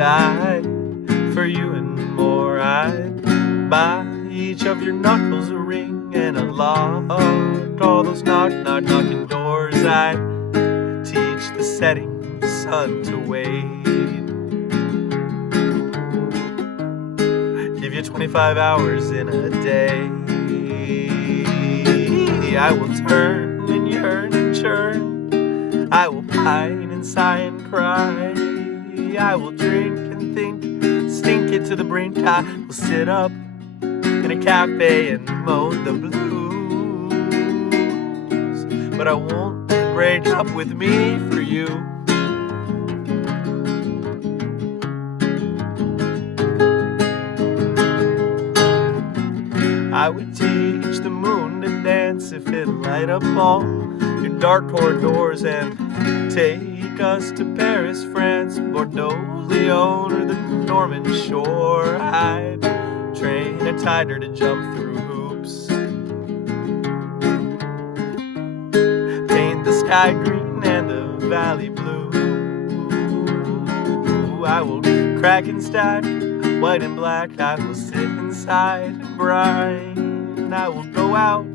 die for you and more. I'd buy each of your knuckles a ring and unlock all those knocking doors. I'd teach the setting sun to wait, give you 25 hours in a day. I will turn and yearn and churn, I will pine and sigh and cry, I will drink and think, stink it to the brink. I will sit up in a cafe and mow the blues, but I won't break up with me for you. I would teach the moon to dance if it'll light up all your dark corridors and take us to Paris, France, Bordeaux, Lyon, or the Norman shore. I'd train a tiger to jump through hoops, paint the sky green and the valley blue. I will crack and stack white and black, I will sit inside and brine. I will go out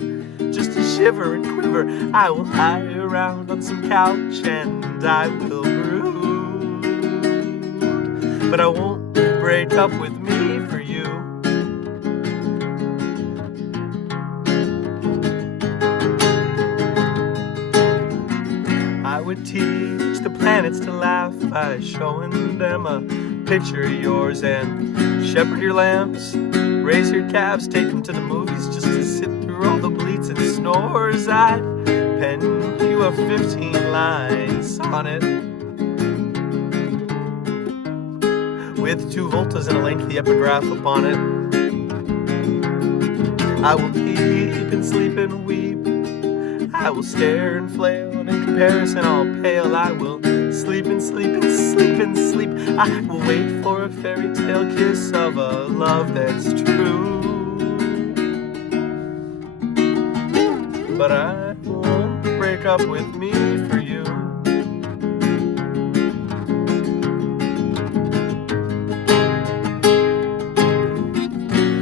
just to shiver and quiver, I will lie around on some couch and I will brood, but I won't break up with me for you. I would teach the planets to laugh by showing them a picture of yours and shepherd your lambs, raise your calves, take them to the movies just to sit through all the bleats and snores. I'd pen you a 15-line sonnet with 2 voltas and a lengthy epigraph upon it. I will keep and sleep and weep, I will stare and flail, and in comparison I'll pale. I will sleep and sleep and sleep and sleep, I will wait for a fairy tale kiss of a love that's true, but I won't break up with me for you.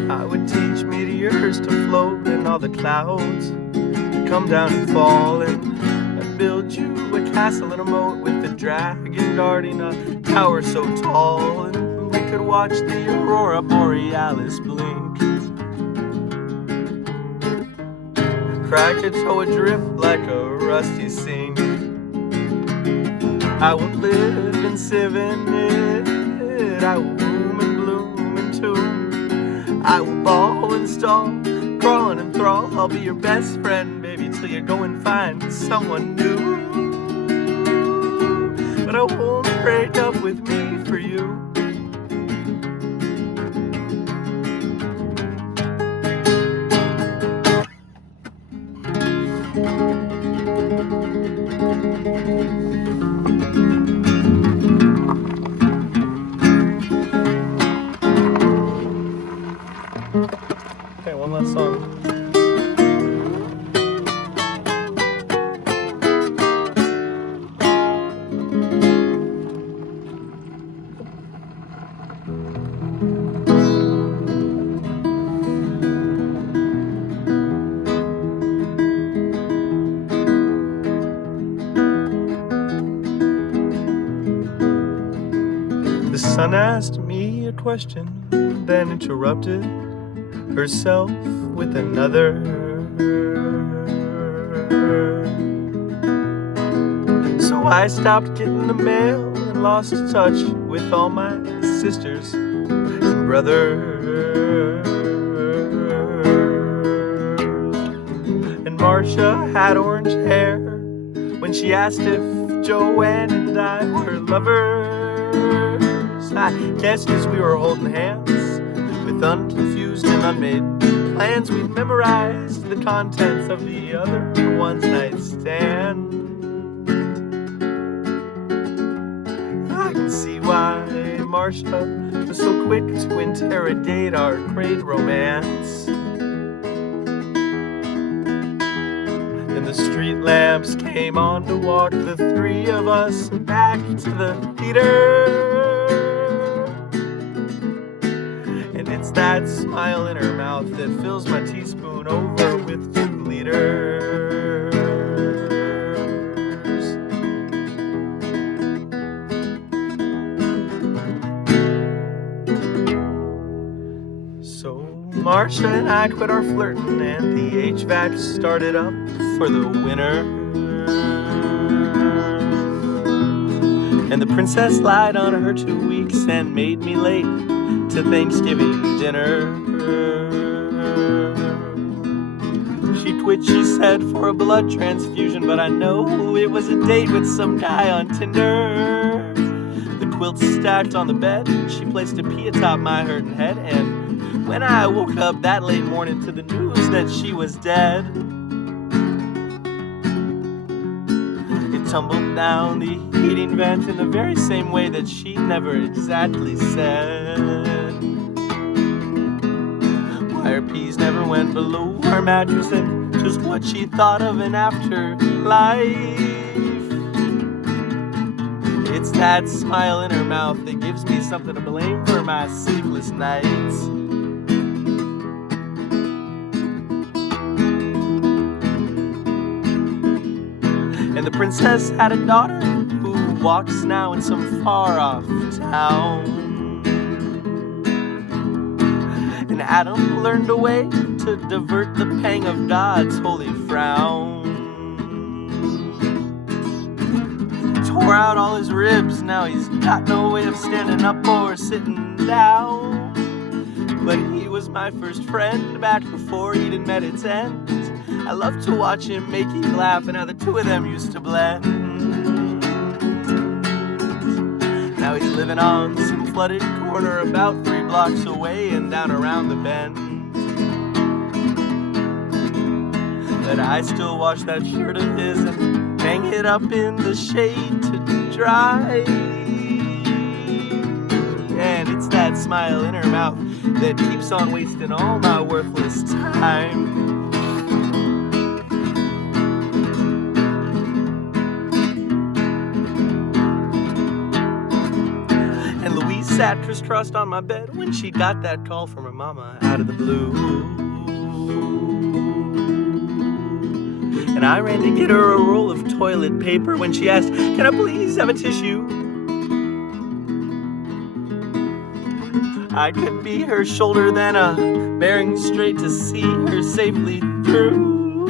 I would teach meteors to float in all the clouds, come down and fall, and I'd build you a castle in a moat with a dragon guarding a tower so tall, and we could watch the aurora borealis blink, crack a toe adrift like a rusty sink. I will live and sieve in it, I will boom and bloom and tune, I will bawl and stall, crawl and enthrall. I'll be your best friend, baby, till you go and find someone new, but I won't break up with me for you. Okay, one last song. The sun asked me a question, then interrupted herself with another. So I stopped getting the mail and lost touch with all my sisters and brothers. And Marcia had orange hair when she asked if Joanne and I were lovers. I guessed as we were holding hands with unconfused and unmade plans, we'd memorized the contents of the other one's nightstand. I can see why Marcia was so quick to interrogate our great romance. And the street lamps came on to walk the 3 of us back to the theater. that smile in her mouth that fills my teaspoon over with 2 liters. So Marcia and I quit our flirting and the HVAC started up for the winter. And the princess lied on her 2 weeks and made me late to Thanksgiving dinner. She quit, she said, for a blood transfusion, but I know it was a date with some guy on Tinder. The quilts stacked on the bed, she placed a pea atop my hurting head, and when I woke up that late morning to the news that she was dead, it tumbled down the heating vent in the very same way that she never exactly said. Why her peas never went below her mattress and just what she thought of an afterlife. It's that smile in her mouth that gives me something to blame for my sleepless nights. And the princess had a daughter who walks now in some far-off town. And Adam learned a way to divert the pang of God's holy frown. Tore out all his ribs, now he's got no way of standing up or sitting down. But he was my first friend back before Eden met its end. I love to watch him make Eve laugh and how the two of them used to blend. Now he's living on some flooded corner about 3 blocks away and down around the bend. But I still wash that shirt of his and hang it up in the shade to dry. And it's that smile in her mouth that keeps on wasting all my worthless time. And Louise sat crisscrossed on my bed when she got that call from her mama out of the blue. And I ran to get her a roll of toilet paper when she asked, "Can I please have a tissue?" I could be her shoulder then, bearing straight to see her safely through.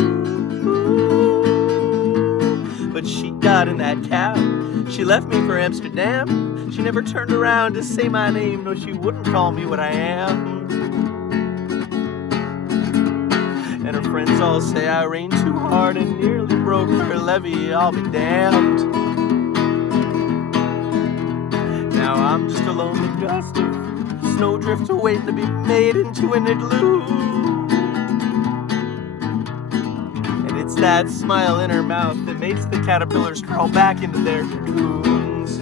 But she got in that cab, she left me for Amsterdam. She never turned around to say my name, no, she wouldn't call me what I am. And her friends all say I rained too hard and nearly broke her levee, I'll be damned. Now I'm just a lonely gust of snowdrift waiting to be made into an igloo. And it's that smile in her mouth that makes the caterpillars crawl back into their cocoons.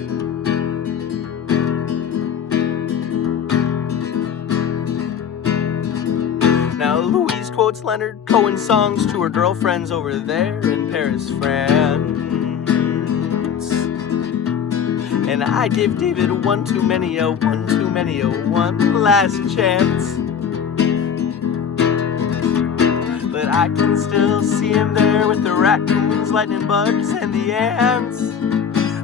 Now Louise quotes Leonard Cohen songs to her girlfriends over there in Paris, France. And I gave David one too many, one last chance. But I can still see him there with the raccoons, lightning bugs, and the ants,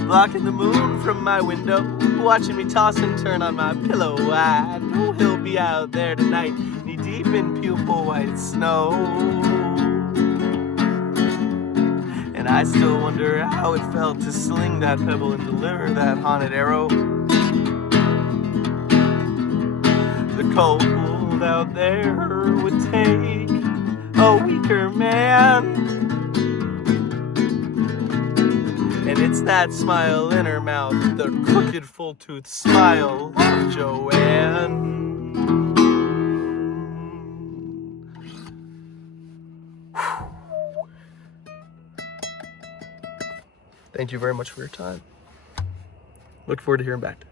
blocking the moon from my window, watching me toss and turn on my pillow. I know he'll be out there tonight, knee deep in pupil white snow. And I still wonder how it felt to sling that pebble and deliver that haunted arrow. The cold out there would take a weaker man. And it's that smile in her mouth, the crooked full-toothed smile of Joanne. Thank you very much for your time. Look forward to hearing back.